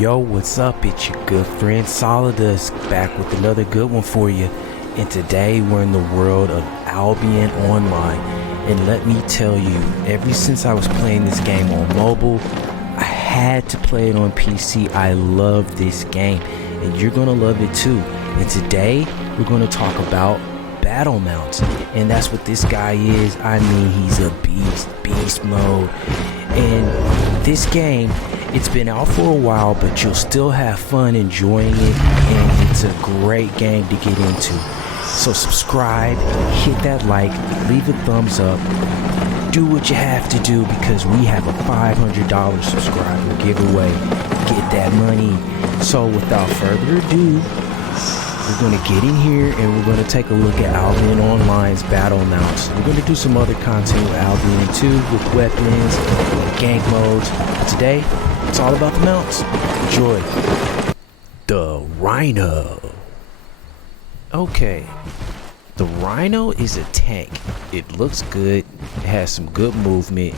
Yo, what's up? It's your good friend Solidus back with another good one for you. And today we're in the world of Albion Online. And let me tell you, ever since I was playing this game on mobile, I had to play it on PC. I love this game and you're gonna love it too. And today we're gonna talk about battle mounts, and that's what this guy is. I mean, he's a beast mode. And this game, it's been out for a while, but you'll still have fun enjoying it, and it's a great game to get into. So subscribe, hit that like, leave a thumbs up, do what you have to do, because we have a $500 subscriber giveaway. Get that money. So without further ado, we're going to get in here and we're going to take a look at Albion Online's battle mounts. We're going to do some other content with Albion too, with weapons, gank modes. But today, it's all about the mounts. Enjoy. The Rhino. Okay. The Rhino is a tank. It looks good. It has some good movement.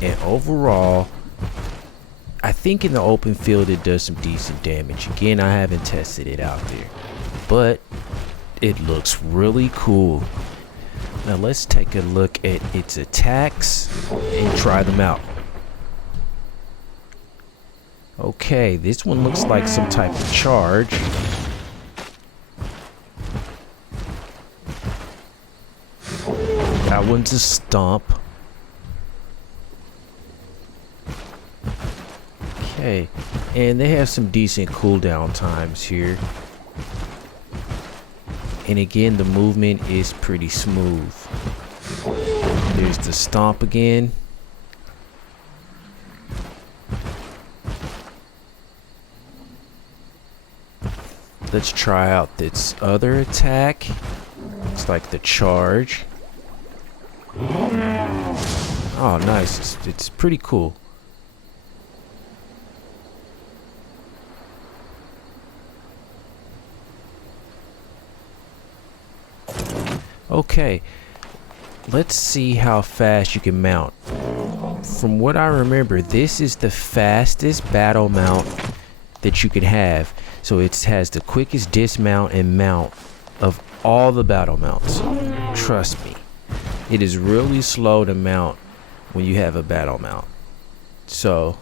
And overall, I think in the open field it does some decent damage. Again, I haven't tested it out there, but it looks really cool. Now let's take a look at its attacks and try them out. Okay, this one looks like some type of charge. That one's a stomp. Okay, and they have some decent cooldown times here. And again, the movement is pretty smooth. There's the stomp again. Let's try out this other attack. It's like the charge. Oh, nice. It's pretty cool. Okay, let's see how fast you can mount. From what I remember, this is the fastest battle mount that you can have. So it has the quickest dismount and mount of all the battle mounts. Trust me, it is really slow to mount when you have a battle mount. So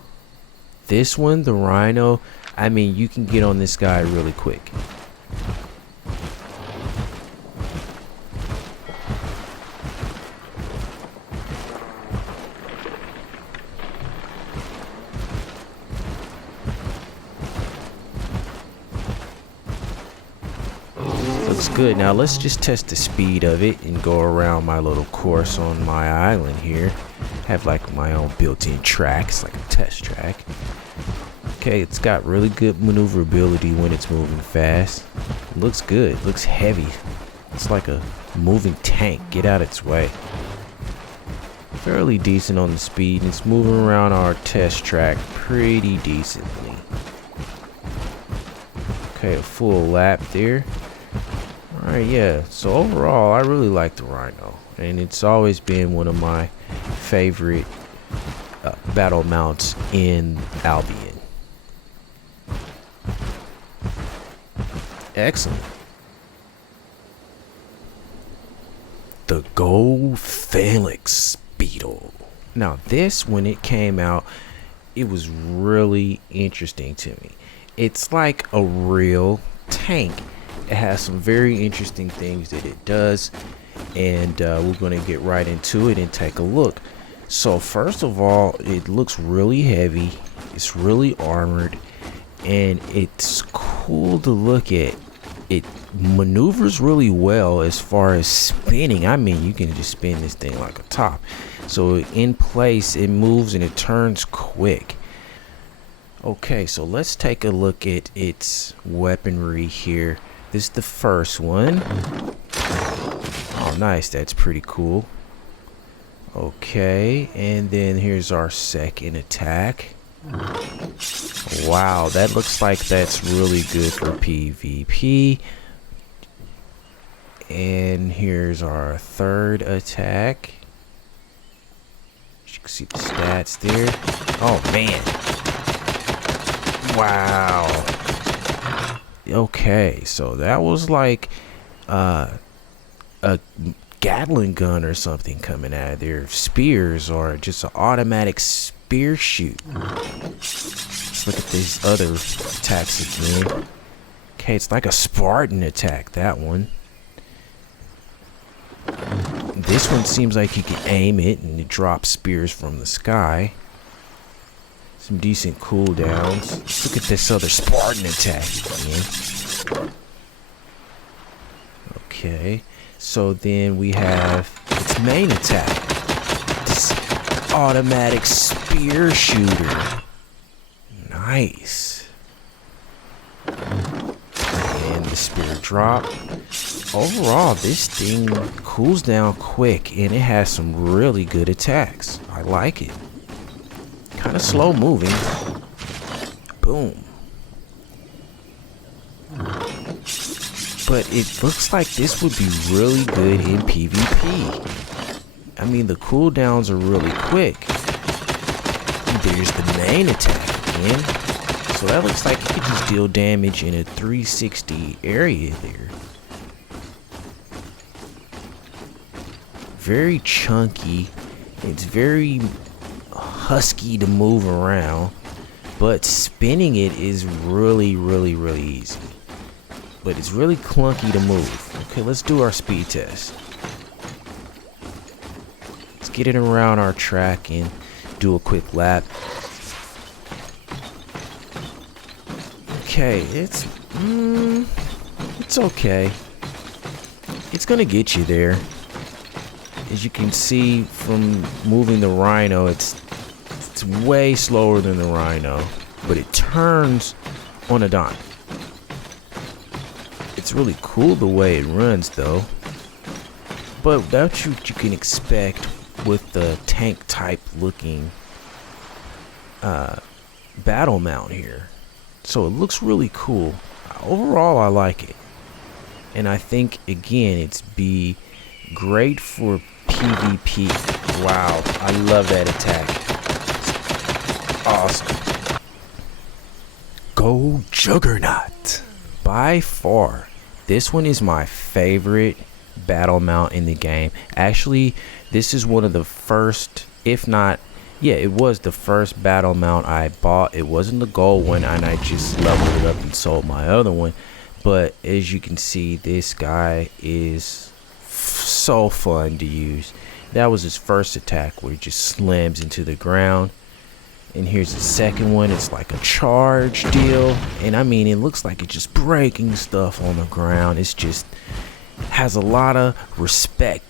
this one, the Rhino, I mean, you can get on this guy really quick. Looks good. Now let's just test the speed of it and go around my little course on my island here. Have like my own built-in tracks, like a test track. Okay, it's got really good maneuverability when it's moving fast. Looks good. Looks heavy. It's like a moving tank. Get out of its way. Fairly decent on the speed, and it's moving around our test track pretty decently. Okay, a full lap there. Alright, yeah, so overall I really like the Rhino, and it's always been one of my favorite battle mounts in Albion. Excellent. The Gold Felix Beetle. Now this, when it came out, it was really interesting to me. It's like a real tank. It has some very interesting things that it does, and we're going to get right into it and take a look. So first of all, it looks really heavy. It's really armored, and it's cool to look at. It maneuvers really well as far as spinning. I mean, you can just spin this thing like a top. So in place, it moves and it turns quick. Okay, so let's take a look at its weaponry here. This is the first one. Oh, nice. That's pretty cool. Okay, and then here's our second attack. Wow, that looks like that's really good for PvP. And here's our third attack. You can see the stats there. Oh man, Wow. Okay, so that was like a Gatling gun or something coming out of their spears, or just an automatic spear shoot. Let's look at these other attacks again. Okay, it's like a Spartan attack, that one. This one seems like you can aim it and it drops spears from the sky. Some decent cooldowns. Let's look at this other Spartan attack again. Okay, so then we have its main attack. This automatic spear shooter. Nice. And the spear drop. Overall, this thing cools down quick and it has some really good attacks. I like it. Kind of slow moving. Boom. But it looks like this would be really good in PvP. I mean, the cooldowns are really quick. There's the main attack again. So that looks like it could just deal damage in a 360 area there. Very chunky. It's very husky to move around, but spinning it is really easy. But it's really clunky to move. Okay, let's do our speed test. Let's get it around our track and do a quick lap. Okay, it's okay. It's gonna get you there. As you can see from moving the Rhino, it's way slower than the Rhino, but it turns on a dime. It's really cool the way it runs though, but that's what you can expect with the tank type looking battle mount here. So it looks really cool. Overall, I like it, and I think again it's be great for PvP. Wow, I love that attack. Awesome. Go Juggernaut. By far, this one is my favorite battle mount in the game. Actually, this is one of the first, if not, yeah, it was the first battle mount I bought. It wasn't the gold one, and I just leveled it up and sold my other one. But as you can see, this guy is so fun to use. That was his first attack where he just slams into the ground. And here's the second one. It's like a charge deal, and I mean, it looks like it's just breaking stuff on the ground. It's just has a lot of respect,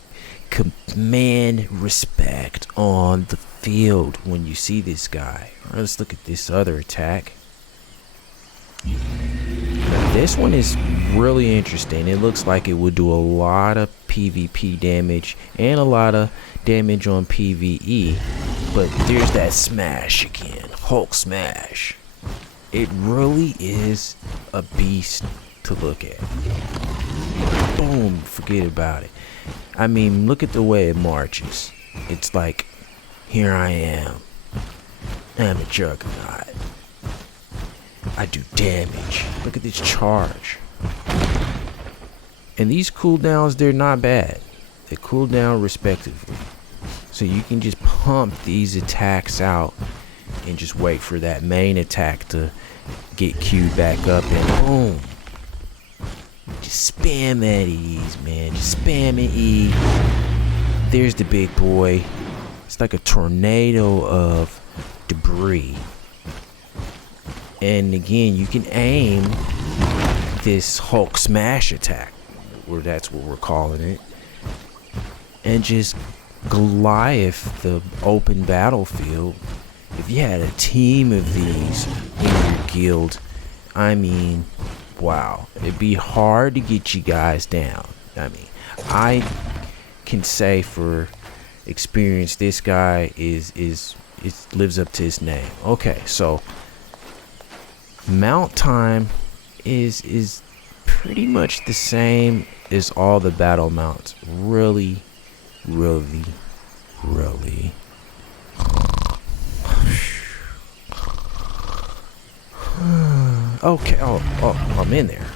command respect on the field when you see this guy. All right, let's look at this other attack. Now, this one is really interesting. It looks like it would do a lot of PvP damage and a lot of damage on PvE. But there's that smash again. Hulk smash. It really is a beast to look at. Boom, forget about it. I mean, look at the way it marches. It's like, here I am. I'm a Juggernaut. I do damage. Look at this charge. And these cooldowns, they're not bad. They cool down respectively. So you can just pump these attacks out and just wait for that main attack to get queued back up, and boom. Just spam that E's, man. Just spam it E. There's the big boy. It's like a tornado of debris. And again, you can aim this Hulk smash attack, or that's what we're calling it, and just Goliath the open battlefield. If you had a team of these in your guild, I mean, wow, it'd be hard to get you guys down. I mean, I can say for experience, this guy lives up to his name. Okay, so mount time is pretty much the same as all the battle mounts. Really Okay, oh, I'm in there.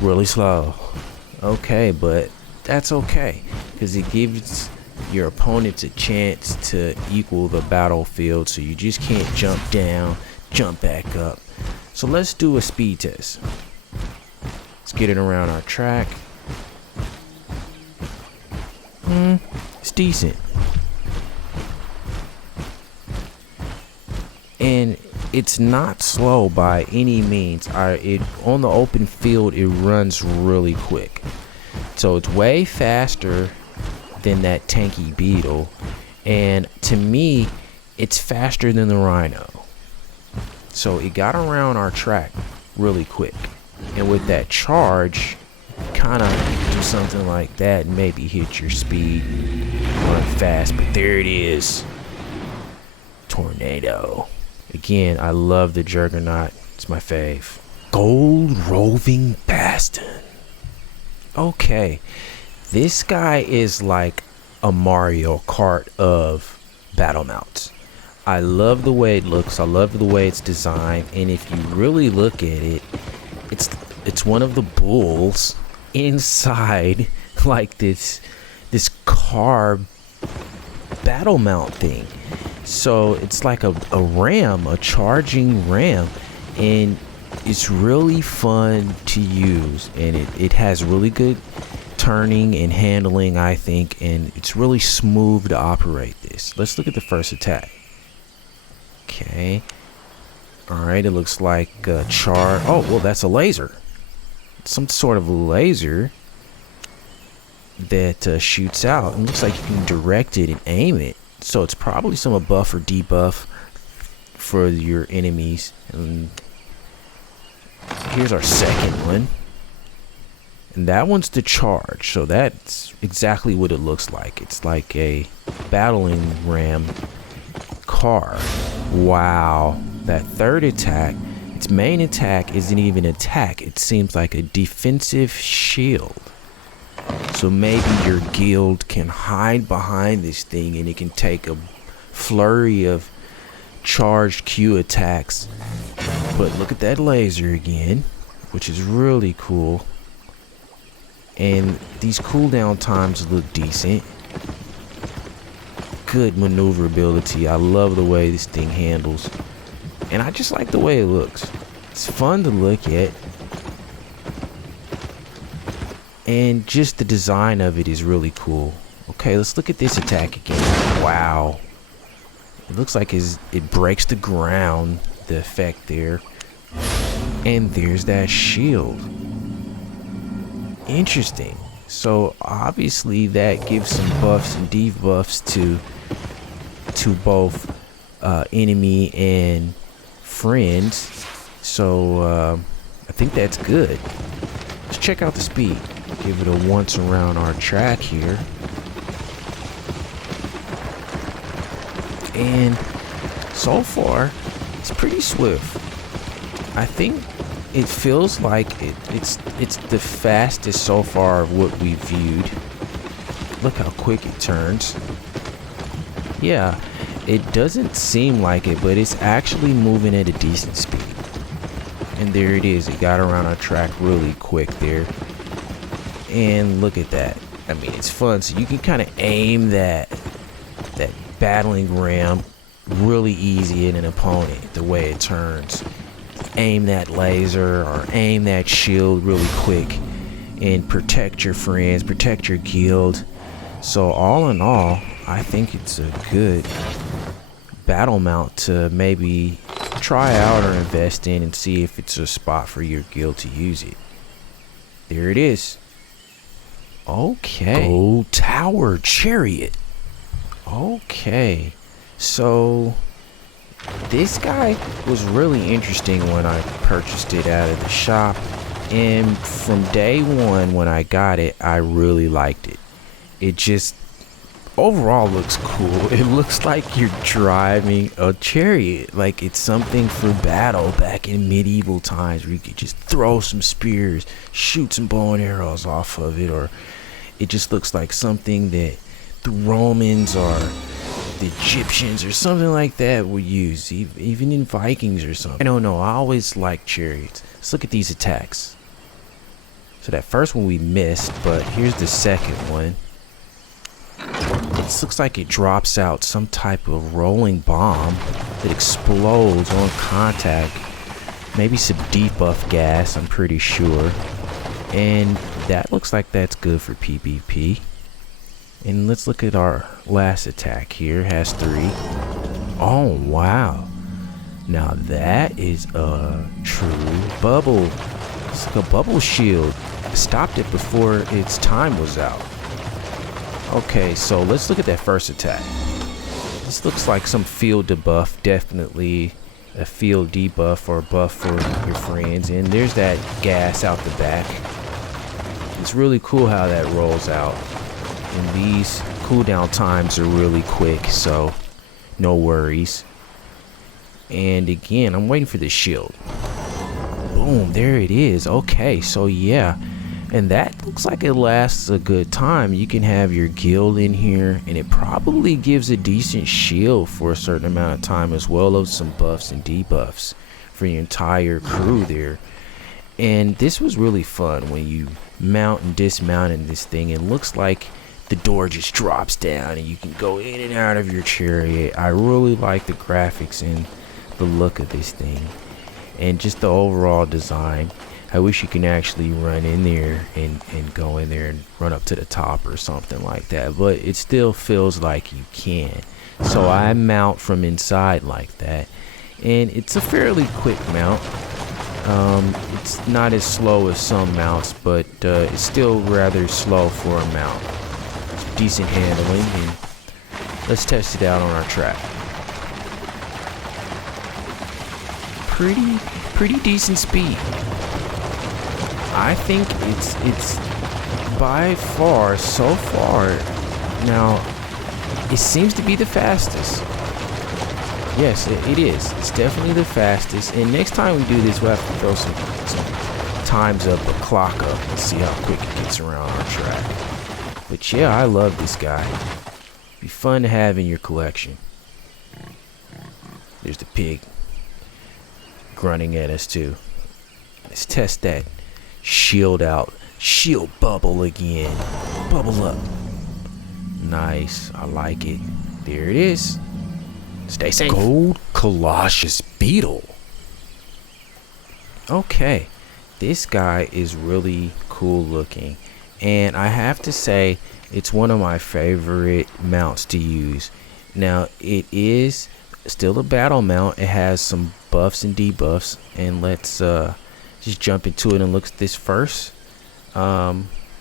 Really slow. Okay, but that's okay, because it gives your opponents a chance to equal the battlefield, so you just can't jump down, jump back up. So let's do a speed test. Let's get it around our track. It's decent. And it's not slow by any means. On the open field, it runs really quick. So it's way faster than that tanky Beetle. And to me, it's faster than the Rhino. So it got around our track really quick. And with that charge, kind of do something like that and maybe hit your speed, run fast. But there it is. Tornado. Again, I love the Juggernaut. It's my fave. Gold Roving Bastion. Okay, this guy is like a Mario Kart of battle mounts. I love the way it looks. I love the way it's designed. And if you really look at it, it's one of the bulls inside like this car battle mount thing. So it's like a ram, a charging ram, and it's really fun to use, and it has really good turning and handling, I think, and it's really smooth to operate this. Let's look at the first attack. Okay. Alright, it looks like oh, well, that's a laser. Some sort of laser that shoots out. It looks like you can direct it and aim it. So it's probably some buff or debuff for your enemies. And here's our second one. And that one's the charge. So that's exactly what it looks like. It's like a battling ram car. Wow. That third attack, its main attack isn't even an attack. It seems like a defensive shield. So maybe your guild can hide behind this thing and it can take a flurry of charged Q attacks. But look at that laser again, which is really cool. And these cooldown times look decent. Good maneuverability. I love the way this thing handles. And I just like the way it looks. It's fun to look at. And just the design of it is really cool. Okay, let's look at this attack again. Wow. It looks like it breaks the ground, the effect there. And there's that shield. Interesting. So obviously that gives some buffs and debuffs to both enemy and friends. So I think that's good. Let's check out the speed. Give it a once around our track here. And so far, it's pretty swift. I think it feels like it's the fastest so far of what we've viewed. Look how quick it turns. Yeah, it doesn't seem like it, but it's actually moving at a decent speed. And there it is. It got around our track really quick there. And look at that. I mean, it's fun. So you can kind of aim that battling ram really easy at an opponent, the way it turns. Aim that laser or aim that shield really quick and protect your friends, protect your guild. So all in all, I think it's a good battle mount to maybe try out or invest in and see if it's a spot for your guild to use it. There it is. Okay. Gold Tower Chariot. Okay. So this guy was really interesting when I purchased it out of the shop. And from day one when I got it, I really liked it. It just overall looks cool. It looks like you're driving a chariot. Like it's something for battle back in medieval times where you could just throw some spears, shoot some bow and arrows off of it, or it just looks like something that the Romans or the Egyptians or something like that would use, even in Vikings or something. I don't know, I always like chariots. Let's look at these attacks. So that first one we missed, but here's the second one. It looks like it drops out some type of rolling bomb that explodes on contact. Maybe some debuff gas, I'm pretty sure. And that looks like that's good for PvP. And let's look at our last attack here. It has 3. Oh, wow. Now that is a true bubble. It's like a bubble shield. I stopped it before its time was out. Okay, so let's look at that first attack. This looks like some field debuff. Definitely a field debuff or buff for your friends. And there's that gas out the back. It's really cool how that rolls out. And these cooldown times are really quick, so no worries. And again, I'm waiting for the shield. Boom, there it is. Okay, so yeah. And that looks like it lasts a good time. You can have your guild in here, and it probably gives a decent shield for a certain amount of time, as well as some buffs and debuffs for your entire crew there. And this was really fun when you mount and dismount in this thing. It looks like the door just drops down and you can go in and out of your chariot. I really like the graphics and the look of this thing, and just the overall design. I wish you can actually run in there and go in there and run up to the top or something like that, but it still feels like you can. So I mount from inside like that, and it's a fairly quick mount. It's not as slow as some mounts, but it's still rather slow for a mount. It's decent handling, and let's test it out on our track. Pretty decent speed. I think it's by far, so far now, it seems to be the fastest. Yes, it is. It's definitely the fastest. And next time we do this, we'll have to throw some times up, a clock up, and see how quick it gets around our track. But yeah, I love this guy. Be fun to have in your collection. There's the pig grunting at us too. Let's test that shield out. Shield bubble again. Bubble up. Nice. I like it. There it is. Stay safe. Gold Colossus Beetle. Okay. This guy is really cool looking. And I have to say, it's one of my favorite mounts to use. Now, it is still a battle mount. It has some buffs and debuffs. And let's just jump into it and look at this first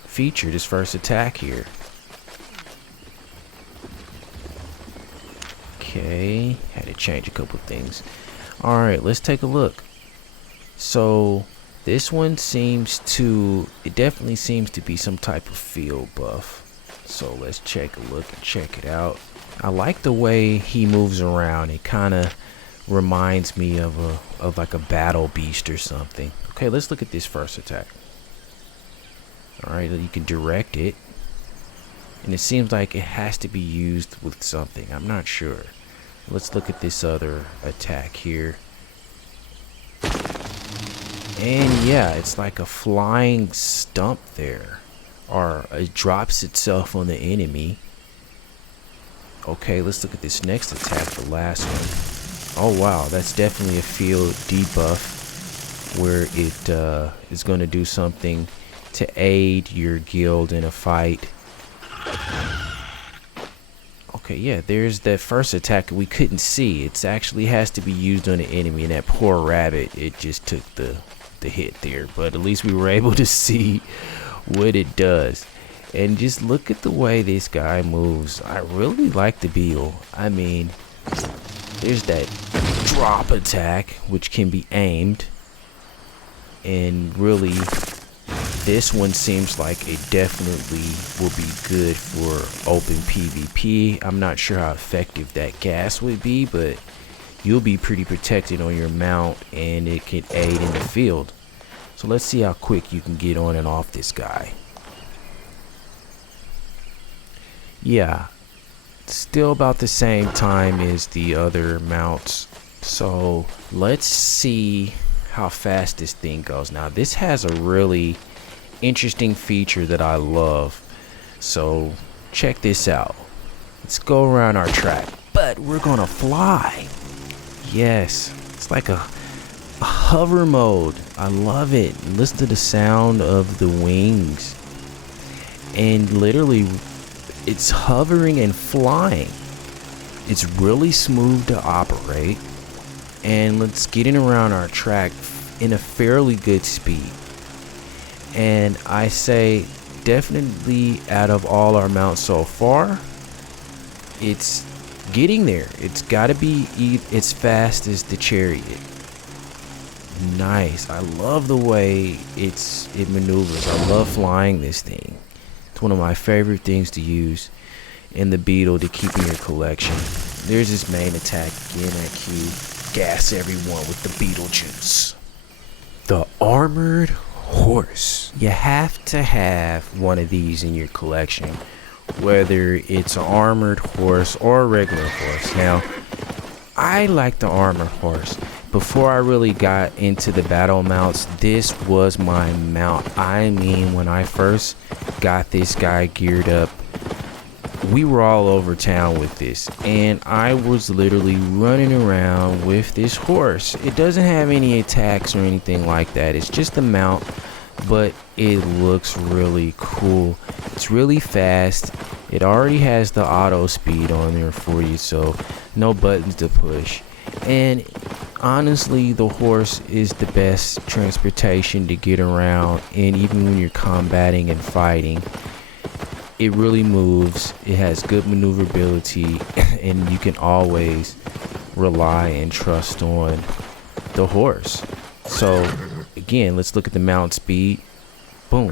feature, this first attack here. Okay, had to change a couple things. Alright, let's take a look. So this one seems to, it definitely seems to be some type of field buff. So let's take a look and check it out. I like the way he moves around. It kind of reminds me of like a battle beast or something. Okay, let's look at this first attack. Alright, you can direct it. And it seems like it has to be used with something. I'm not sure. Let's look at this other attack here. And yeah, it's like a flying stump there. Or it drops itself on the enemy. Okay, let's look at this next attack, the last one. Oh wow, that's definitely a field debuff, where it is going to do something to aid your guild in a fight. Okay, yeah, there's that first attack we couldn't see. It actually has to be used on the enemy, and that poor rabbit, it just took the hit there. But at least we were able to see what it does. And just look at the way this guy moves. I really like the Beetle. I mean, there's that drop attack, which can be aimed. And really, this one seems like it definitely will be good for open PvP. I'm not sure how effective that gas would be, but you'll be pretty protected on your mount, and it can aid in the field. So let's see how quick you can get on and off this guy. Yeah, Still about the same time as the other mounts. So let's see how fast this thing goes. Now this has a really interesting feature that I love. So check this out. Let's go around our track, but we're gonna fly. Yes, it's like a hover mode. I love it. Listen to the sound of the wings, and literally it's hovering and flying. It's really smooth to operate, and let's get in around our track in a fairly good speed. And I say definitely out of all our mounts so far, it's getting there. It's got to be as fast as the Chariot. Nice. I love the way it maneuvers. I love flying this thing. It's one of my favorite things to use in the Beetle to keep in your collection. There's this main attack again at Q. Gas everyone with the Beetle juice. The armored horse. You have to have one of these in your collection, whether it's an armored horse or a regular horse. Now, I like the armored horse. Before I really got into the battle mounts, this was my mount. I mean, when I first got this guy geared up, we were all over town with this, and I was literally running around with this horse. It doesn't have any attacks or anything like that. It's just a mount, but it looks really cool. It's really fast. It already has the auto speed on there for you, so no buttons to push. And honestly, the horse is the best transportation to get around, and even when you're combating and fighting, it really moves. It has good maneuverability, and you can always rely and trust on the horse. So again, let's look at the mount speed. Boom,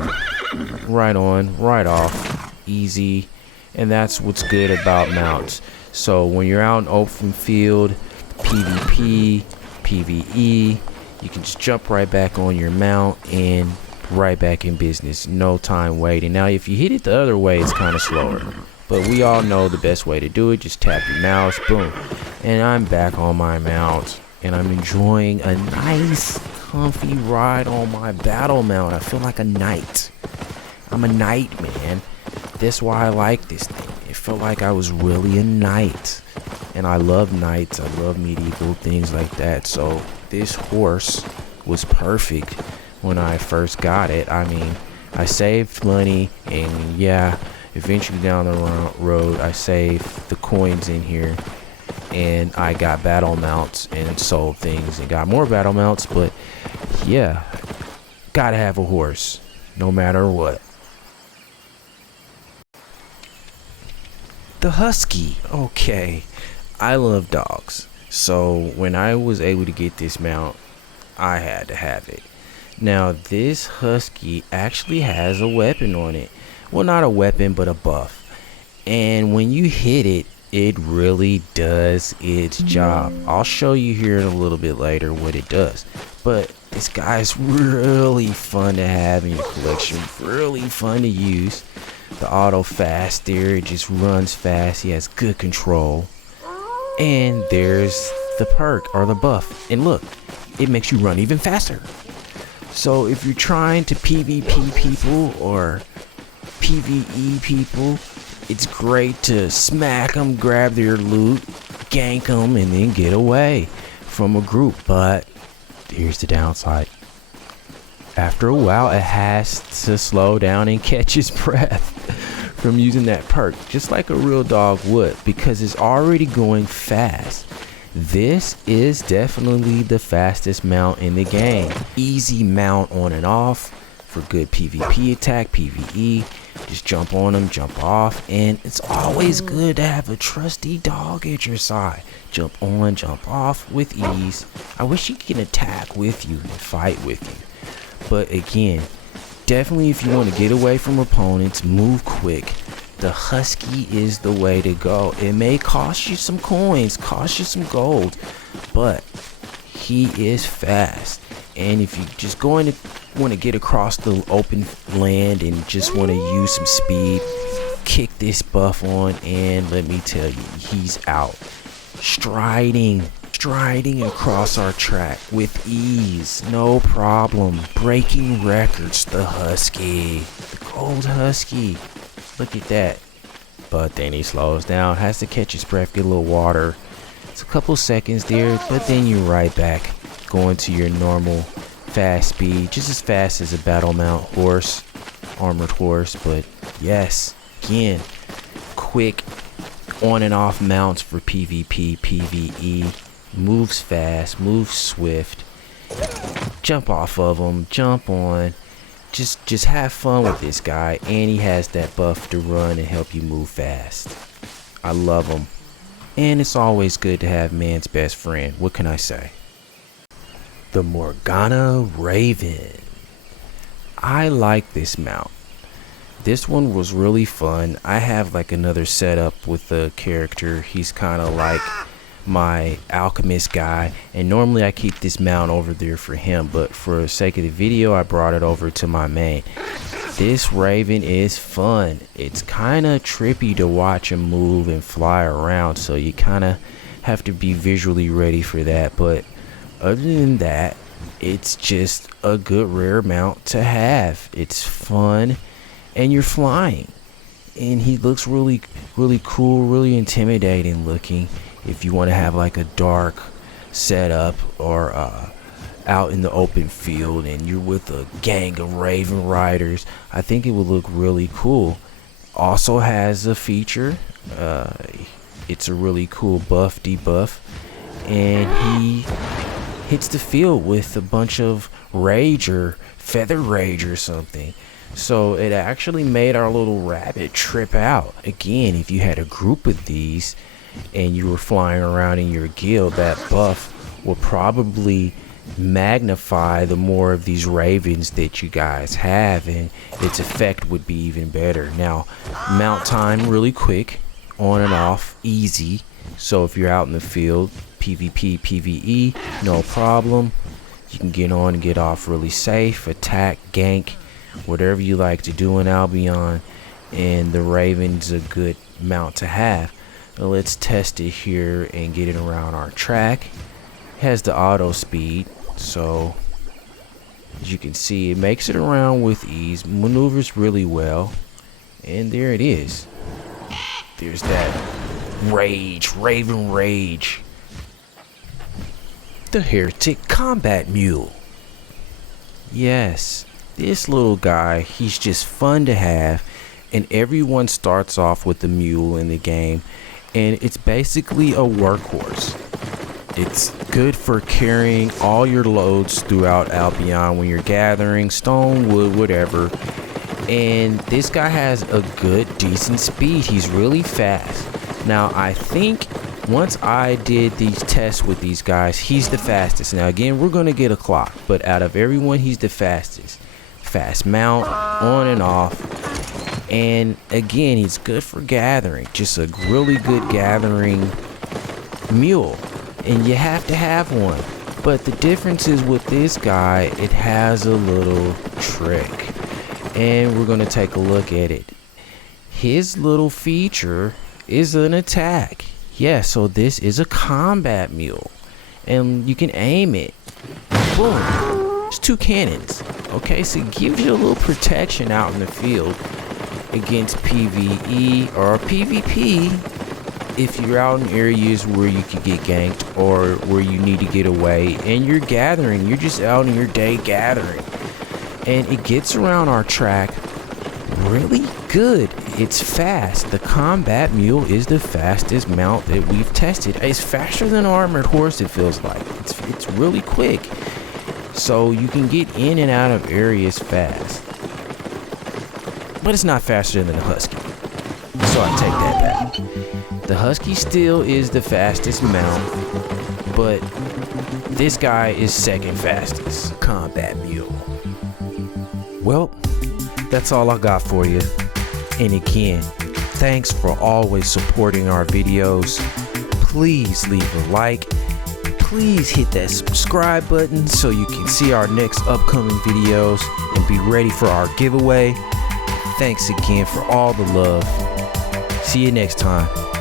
right on, right off, easy. And that's what's good about mounts. So when you're out in open field, PvP, PvE, you can just jump right back on your mount and right back in business. No time waiting. Now if you hit it the other way, it's kind of slower, but we all know the best way to do it. Just tap your mouse, boom, and I'm back on my mount, and I'm enjoying a nice comfy ride on my battle mount. I feel like a knight. I'm a knight, man. That's why I like this thing. It felt like I was really a knight, and I love knights. I love medieval things like that. So this horse was perfect when I first got it. I mean, I saved money, and yeah, eventually down the road I saved the coins in here, and I got battle mounts and sold things and got more battle mounts. But yeah, gotta have a horse no matter what. The Husky. Okay, I love dogs, so when I was able to get this mount, I had to have it. Now this Husky actually has a weapon on it. Well, not a weapon, but a buff, and when you hit it, it really does its job. I'll show you here in a little bit later what it does, but this guy's really fun to have in your collection, really fun to use. The auto fast there, it just runs fast. He has good control. And there's the perk or the buff, and look, it makes you run even faster. So if you're trying to PvP people or PvE people, it's great to smack them, grab their loot, gank them, and then get away from a group. But here's the downside. After a while, it has to slow down and catch its breath from using that perk, just like a real dog would, because it's already going fast. This is definitely the fastest mount in the game. Easy mount on and off for good PvP attack, PvE. Just jump on them, jump off, and it's always good to have a trusty dog at your side. Jump on, jump off with ease. I wish you can attack with you and fight with you. But again, definitely if you want to get away from opponents, move quick, the Husky is the way to go. It may cost you some coins, cost you some gold, but he is fast. And if you just go into want to get across the open land and just want to use some speed, kick this buff on, and let me tell you, he's out. Striding across our track with ease, no problem. Breaking records, the Husky, the gold Husky. Look at that. But then he slows down, has to catch his breath, get a little water. It's a couple seconds there, but then you're right back, going to your normal fast speed, just as fast as a battle mount horse, armored horse. But yes, again, quick on and off mounts for PvP, PvE. Moves fast, moves swift. Jump off of him, jump on. Just have fun with this guy, and he has that buff to run and help you move fast. I love him. And it's always good to have man's best friend. What can I say? The Morgana Raven. I like this mount. This one was really fun. I have like another setup with the character. He's kind of like my alchemist guy, and normally I keep this mount over there for him, but for the sake of the video I brought it over to my main. This Raven is fun. It's kind of trippy to watch him move and fly around, so you kind of have to be visually ready for that. But other than that, it's just a good rare mount to have. It's fun, and you're flying, and he looks really cool, really intimidating looking. If you want to have like a dark setup, or out in the open field and you're with a gang of Raven riders, I think it would look really cool. Also has a feature, it's a really cool buff debuff, and he hits the field with a bunch of rage or feather rage or something. So it actually made our little rabbit trip out. Again, if you had a group of these and you were flying around in your guild, that buff will probably magnify the more of these ravens that you guys have, and its effect would be even better. Now, mount time really quick, on and off, easy. So if you're out in the field, PvP, PvE, no problem. You can get on and get off really safe, attack, gank, whatever you like to do in Albion, and the Raven's a good mount to have. Now let's test it here and get it around our track. It has the auto speed, so as you can see, it makes it around with ease, maneuvers really well, and there it is. There's that rage, Raven rage. The Heretic Combat Mule. Yes, this little guy, he's just fun to have, and everyone starts off with the mule in the game, and it's basically a workhorse. It's good for carrying all your loads throughout Albion when you're gathering stone, wood, whatever. And this guy has a good, decent speed. He's really fast. Now, I think once I did these tests with these guys, he's the fastest. Now, again, we're going to get a clock, but out of everyone, he's the fastest. Fast mount, on and off. And again, he's good for gathering. Just a really good gathering mule. And you have to have one. But the difference is with this guy, it has a little trick. And we're going to take a look at it. His little feature is an attack. Yeah, so this is a combat mule. And you can aim it. Boom. It's 2 cannons. Okay, so it gives you a little protection out in the field against PvE or PvP. If you're out in areas where you could get ganked or where you need to get away and you're gathering, you're just out in your day gathering, and it gets around our track really good. It's fast. The combat mule is the fastest mount that we've tested. It's faster than an armored horse, it feels like. It's really quick, so you can get in and out of areas fast, but it's not faster than a Husky, so I take that back. The Husky still is the fastest mount, but this guy is second fastest combat mule. Well, that's all I got for you. And again, thanks for always supporting our videos. Please leave a like. please hit that subscribe button so you can see our next upcoming videos and be ready for our giveaway. Thanks again for all the love. See you next time.